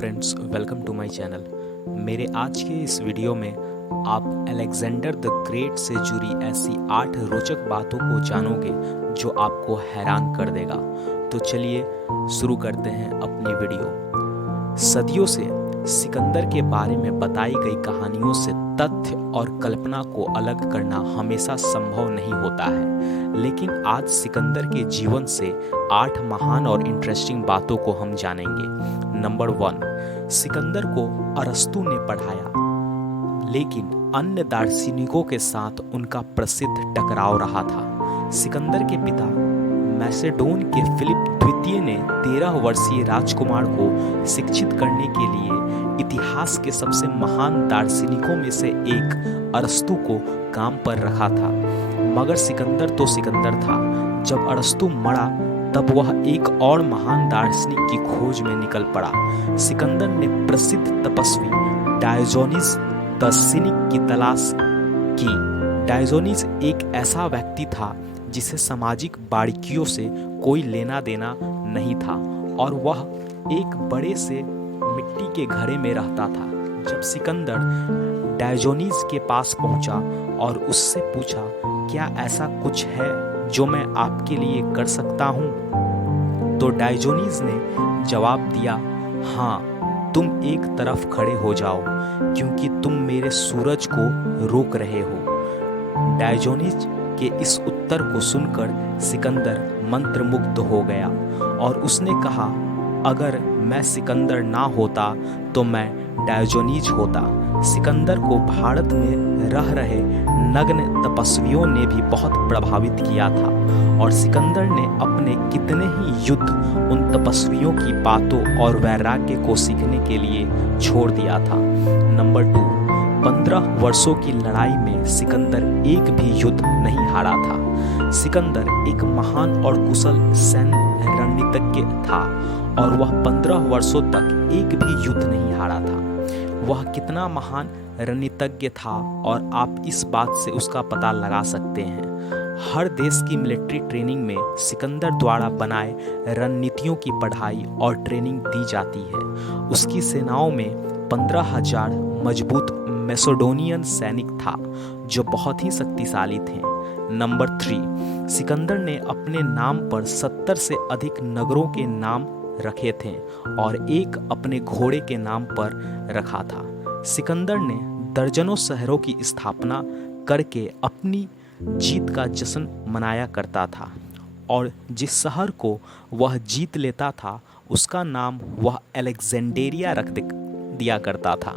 Friends, welcome to my channel. मेरे आज के इस वीडियो में आप अलेक्जेंडर द ग्रेट से जुड़ी ऐसी 8 रोचक बातों को जानोगे जो आपको हैरान कर देगा। तो चलिए शुरू करते हैं अपनी वीडियो। सदियों से सिकंदर के बारे में बताई गई कहानियों से तथ्य और कल्पना को अलग करना हमेशा संभव नहीं होता है, लेकिन आज सिकंदर के जीवन से 8 महान और इंटरेस्टिंग बातों को हम जानेंगे। नंबर 1, सिकंदर को अरस्तु ने पढ़ाया, लेकिन अन्य दार्शनिकों के साथ उनका प्रसिद्ध टकराव रहा था। सिकंदर के पिता मैसेडोन के फिलिप द्वितीय ने 13 वर्षीय राजकुमार को शिक्षित करने के लिए इतिहास के सबसे महान दार्शनिकों में से एक अरस्तु को काम पर रखा था। मगर सिकंदर तो सिकंदर था। जब अरस्तु मरा तब वह एक और महान दार्शनिक की खोज में निकल पड़ा। सिकंदर ने प्रसिद्ध तपस्वी डायोजनीज द सिनिक की तलाश की। डायोजनीज एक ऐसा व्यक्ति था जिसे सामाजिक बारीकियों से कोई लेना देना नहीं था और वह एक बड़े से मिट्टी के घड़े में रहता था। जब सिकंदर डायोजनीज के पास पहुंचा और उससे पूछा, क्या ऐसा कुछ है जो मैं आपके लिए कर सकता हूं? तो डायोजनीज ने जवाब दिया, हाँ, तुम एक तरफ खड़े हो जाओ क्योंकि तुम मेरे सूरज को रोक रहे हो। डायोजनीज के इस उत्तर को सुनकर सिकंदर मंत्रमुग्ध हो गया और उसने कहा, अगर मैं सिकंदर ना होता तो मैं डायोजनीज होता। सिकंदर को भारत में रह रहे नग्न तपस्वियों ने भी बहुत प्रभावित किया था और सिकंदर ने अपने कितने ही युद्ध उन तपस्वियों की बातों और वैराग्य को सीखने के लिए छोड़ दिया था। नंबर 2, 15 वर्षों की लड़ाई में सिकंदर एक भी युद्ध नहीं हारा था। सिकंदर एक महान और कुशल सैन्य रणनीतिज्ञ था और वह 15 वर्षों तक एक भी युद्ध नहीं हारा था। वह कितना महान रणनीतिज्ञ था और आप इस बात से उसका पता लगा सकते हैं। हर देश की मिलिट्री ट्रेनिंग में सिकंदर द्वारा बनाए रणनीतियों की पढ़ाई और ट्रेनिंग दी जाती है। उसकी सेनाओं में 15,000 मजबूत मैसेडोनियन सैनिक था जो बहुत ही शक्तिशाली थे। नंबर 3, सिकंदर ने अपने नाम पर 70 से अधिक नगरों के नाम रखे थे और एक अपने घोड़े के नाम पर रखा था। सिकंदर ने दर्जनों शहरों की स्थापना करके अपनी जीत का जश्न मनाया करता था और जिस शहर को वह जीत लेता था उसका नाम वह अलेक्जेंडेरिया रख दिया करता था।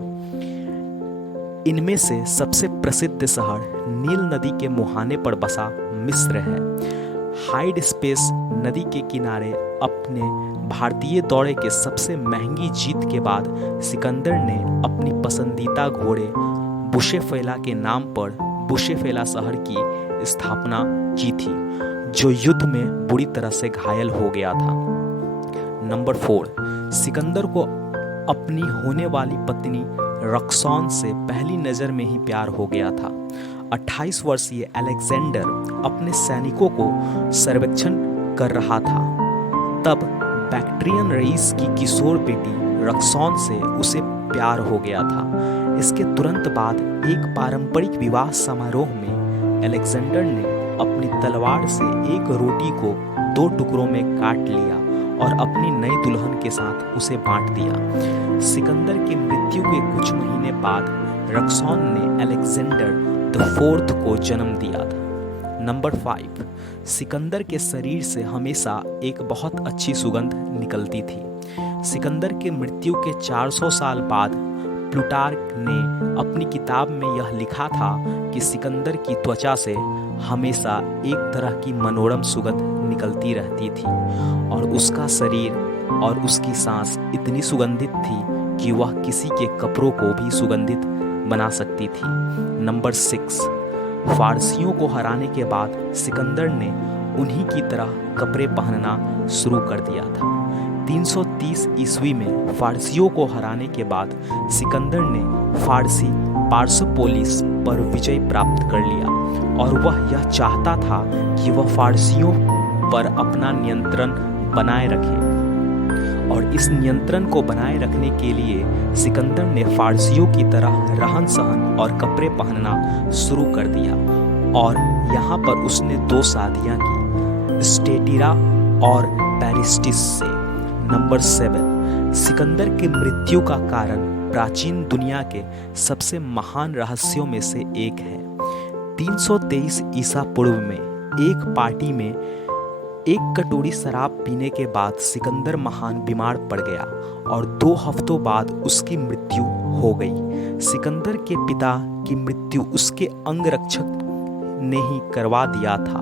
इनमें से सबसे प्रसिद्ध शहर नील नदी के मुहाने पर बसा मिस्र है। हाइड स्पेस नदी के किनारे अपने भारतीय दौरे के सबसे महंगी जीत के बाद सिकंदर ने अपनी पसंदीदा घोड़े बुशेफेला के नाम पर बुशेफेला शहर की स्थापना की थी, जो युद्ध में बुरी तरह से घायल हो गया था। नंबर 4, सिकंदर को अपनी होने वाली पत्नी रक्सौन से पहली नज़र में ही प्यार हो गया था। 28 वर्षीय अलेक्जेंडर अपने सैनिकों को सर्वेक्षण कर रहा था, तब बैक्ट्रियन रईस की किशोर बेटी रक्सौन से उसे प्यार हो गया था। इसके तुरंत बाद एक पारंपरिक विवाह समारोह में अलेक्जेंडर ने अपनी तलवार से एक रोटी को 2 टुकड़ों में काट लिया और अपनी नई दुल्हन के साथ उसे बांट दिया। सिकंदर की मृत्यु के कुछ महीने बाद रक्सौन ने अलेक्जेंडर द 4th को जन्म दिया था। नंबर 5, सिकंदर के शरीर से हमेशा एक बहुत अच्छी सुगंध निकलती थी। सिकंदर के मृत्यु के 400 साल बाद प्लूटार्क ने अपनी किताब में यह लिखा था कि सिकंदर की त्वचा से हमेशा एक तरह की मनोरम सुगंध निकलती रहती थी और उसका शरीर और उसकी सांस इतनी सुगंधित थी कि वह किसी के कपड़ों को भी सुगंधित बना सकती थी। नंबर 6, फारसियों को हराने के बाद सिकंदर ने उन्हीं की तरह कपड़े पहनना शुरू कर दिया था। 330 ईस्वी में फारसियों को हराने के बाद सिकंदर ने फारसी पार्सपोलिस पर विजय प्राप्त कर लिया और वह यह चाहता था कि वह फारसियों पर अपना नियंत्रण बनाए रखे और इस नियंत्रण को बनाए रखने के लिए सिकंदर ने फारसियों की तरह रहन सहन और कपड़े पहनना शुरू कर दिया और यहाँ पर उसने 2 शादियाँ की, स्टेटिरा और पैरिस्टिस से। नंबर 7, सिकंदर की मृत्यु का कारण प्राचीन दुनिया के सबसे महान रहस्यों में से एक है। 323 ईसा पूर्व में एक पार्टी में 1 कटोरी शराब पीने के बाद सिकंदर महान बीमार पड़ गया और 2 हफ्तों बाद उसकी मृत्यु हो गई। सिकंदर के पिता की मृत्यु उसके अंगरक्षक ने ही करवा दिया था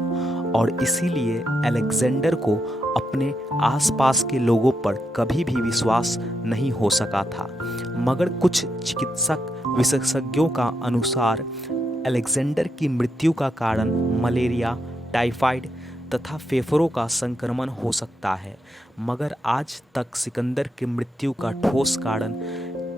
और इसीलिए अलेक्जेंडर को अपने आसपास के लोगों पर कभी भी विश्वास नहीं हो सका था। मगर कुछ चिकित्सक विशेषज्ञों का अनुसार अलेक्जेंडर की मृत्यु का कारण मलेरिया, टाइफाइड तथा फेफड़ों का संक्रमण हो सकता है, मगर आज तक सिकंदर की मृत्यु का ठोस कारण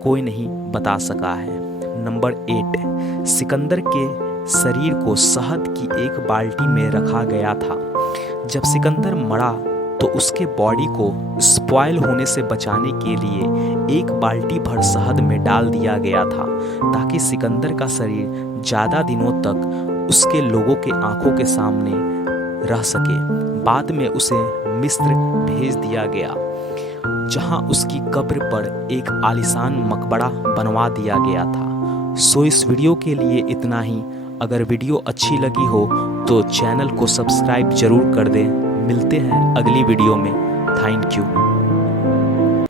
कोई नहीं बता सका है। नंबर 8, सिकंदर के शरीर को शहद की एक बाल्टी में रखा गया था। जब सिकंदर मरा तो उसके बॉडी को स्पॉइल होने से बचाने के लिए 1 बाल्टी भर शहद में डाल दिया गया था ताकि सिकंदर का शरीर ज़्यादा दिनों तक उसके लोगों के आंखों के सामने रह सके। बाद में उसे मिस्र भेज दिया गया जहां उसकी कब्र पर एक आलीशान मकबरा बनवा दिया गया था। सो इस वीडियो के लिए इतना ही। अगर वीडियो अच्छी लगी हो तो चैनल को सब्सक्राइब जरूर कर दें। मिलते हैं अगली वीडियो में। Thank you.